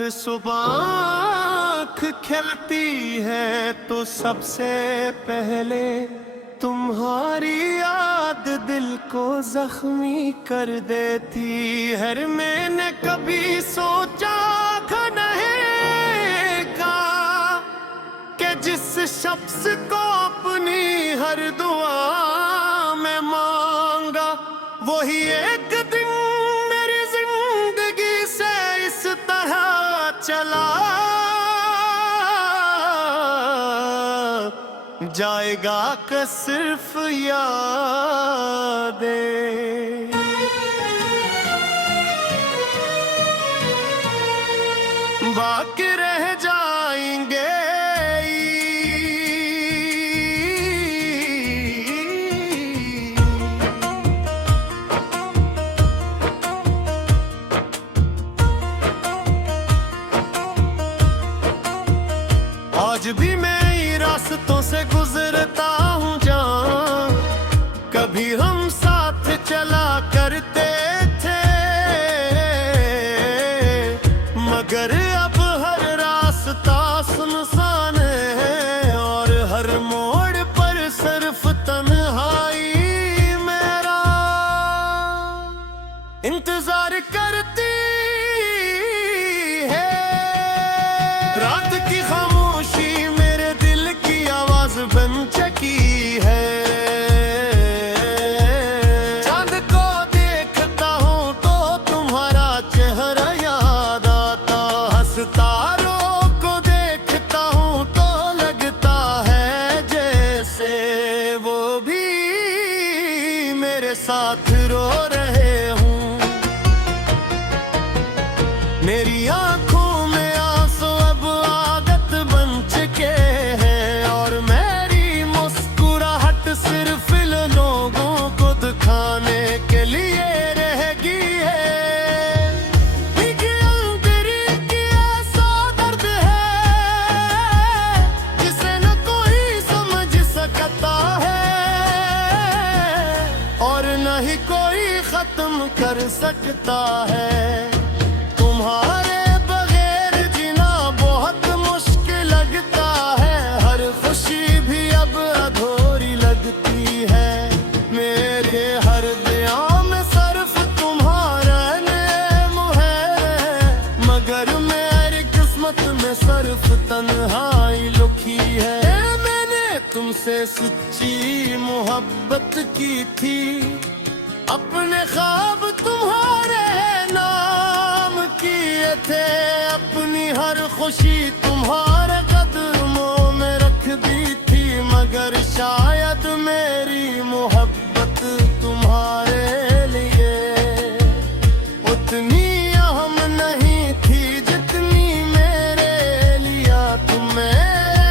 हर सुबह आँख खिलती है तो सबसे पहले तुम्हारी याद दिल को जख्मी कर देती है। मैंने कभी सोचा नहीं कि जिस शख्स को अपनी हर दुआ में मांगा वही एक दिन मेरी जिंदगी से इस तरह चला जाएगा कि सिर्फ यादें बाकी रह जाएंगे। आज भी मैं रास्तों से गुजरता हूँ जहाँ कभी हम साथ चला करते थे, मगर अब हर रास्ता सुनसान है और हर मोड़ पर सिर्फ तन्हाई मेरा इंतजार करती है। रात की खामोशी बन चुकी है, चांद को देखता हूँ तो तुम्हारा चेहरा याद आता, सितारों को देखता हूँ तो लगता है जैसे वो भी मेरे साथ रो रहे हूँ। मेरी आंखों में आंसू अब आदत बन चुके हैं और सिर्फ लोगों को दिखाने के लिए रहेगी है। ऐसा दर्द है जिसे न कोई समझ सकता है और न ही कोई खत्म कर सकता है। तुम्हारे बगैर जीना बहुत मुश्किल लगता है, हर खुशी भी अब अधूरी लगती है। मेरे हर दिया में सिर्फ तुम्हारा नाम है, मगर मेरी किस्मत में सिर्फ तन्हाई लिखी है। मैंने तुमसे सच्ची मोहब्बत की थी, अपने ख्वाब तुम्हारे नाम किए थे, अपनी हर खुशी तुम्हारे कदमों में रख दी थी, मगर शायद मेरी मोहब्बत तुम्हारे लिए उतनी अहम नहीं थी जितनी मेरे लिया तुम्हें।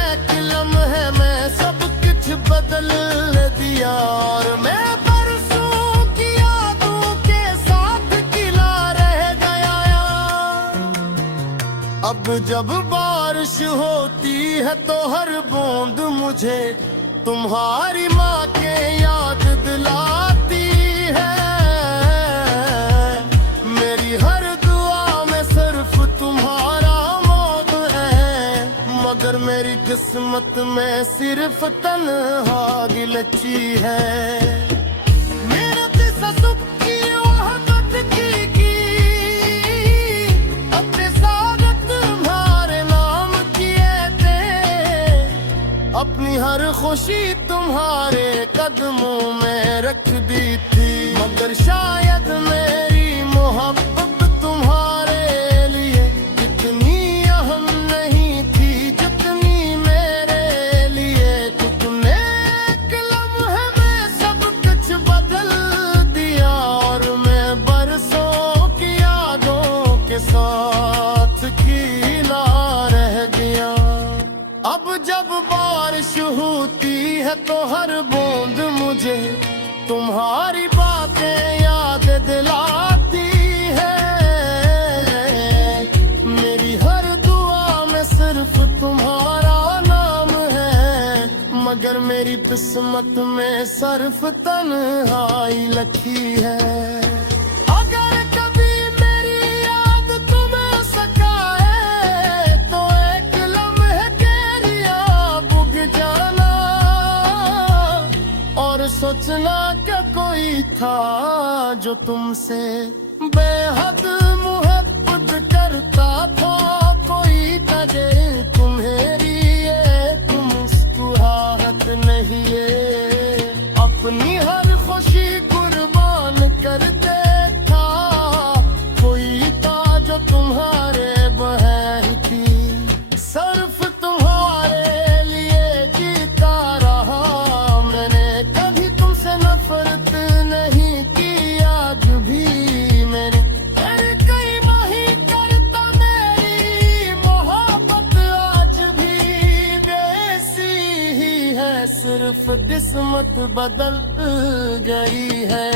एक लम्हे में सब कुछ बदल दिया और मैं बरसों की यादों के साथ गिला रह गया। अब जब बारिश होती है तो हर बूंद मुझे तुम्हारी माँ के याद दिलाती है। मेरी हर दुआ में सिर्फ तुम्हारा मौत है, मगर मेरी किस्मत में सिर्फ तन्हाई लिखी है। अपनी हर खुशी तुम्हारे कदमों में रख दी थी, मगर शायद मेरी मोहब्बत तुम्हारे लिए इतनी अहम नहीं थी जितनी मेरे लिए। तुमने एक लम्हे में सब कुछ बदल दिया और मैं बरसों की यादों के साथ खिला रह गया। अब जब बारिश होती है तो हर बूंद मुझे तुम्हारी बातें याद दिलाती है। मेरी हर दुआ में सिर्फ तुम्हारा नाम है, मगर मेरी किस्मत में सिर्फ तन्हाई लिखी है। अगर कभी मेरी याद तुम्हें सताए था जो तुमसे बेहद मोहब्बत करता था। कोई तजे तुम्हारी एक मुस्कुराहट नहीं है, अपनी हर खुशी कुर्बान कर देता। कोई था जो तुम्हारे बहती, सिर्फ तुम्हारे लिए जीता रहा। मैंने कभी तुमसे नफरत नहीं की, आज भी मैंने कई नहीं करता। मेरी मोहब्बत आज भी वैसी ही है, सिर्फ किस्मत बदल गई है।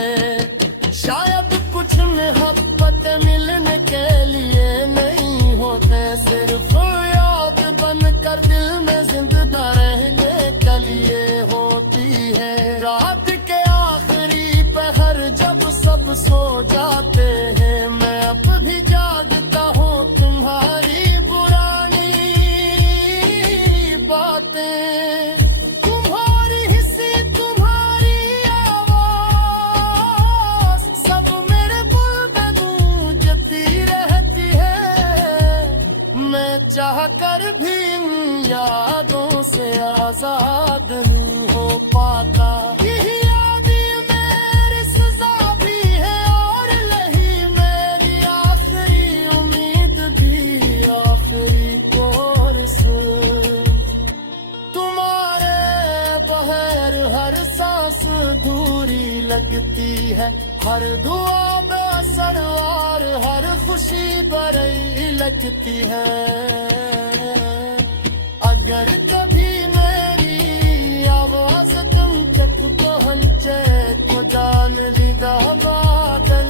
शायद कुछ मोहब्बत मिलने के लिए नहीं होते, सिर्फ याद बनकर दिल में जिंदा रहने के लिए होती है। रात के आखिरी पहर जब सब सो जाते हैं, मैं अब भी जागता हूँ तुम्हारी पुरानी बातें। तुम्हारी हिस्सी, तुम्हारी आवाज सब मेरे दिल में गूंजती रहती है। मैं चाह कर भी इन यादों से आजाद नहीं हो पाता। यही यादें मेरी सजा भी है, और यही मेरी आखिरी उम्मीद भी, आखिरी कोर्स। तुम्हारे बगैर हर सांस दूरी लगती है, हर दुआ बेअसर और हर खुशी बड़ी लगती है। अगर कभी मेरी आवाज तुम तक पहुंचे तो जान लीदा बादल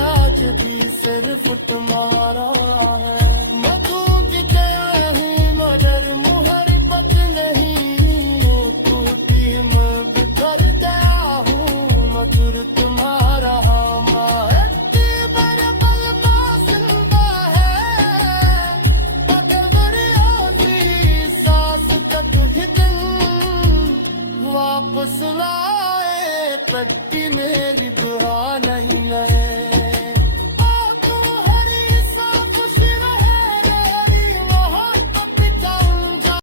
आज भी सिर्फ तुम्हारा है। मैं गूंजते रही मगर मोहब्बत नहीं टूटी, मैं बिखर गया हूँ मगर तुम्हारा वापस लाए तक मेरी दुआ।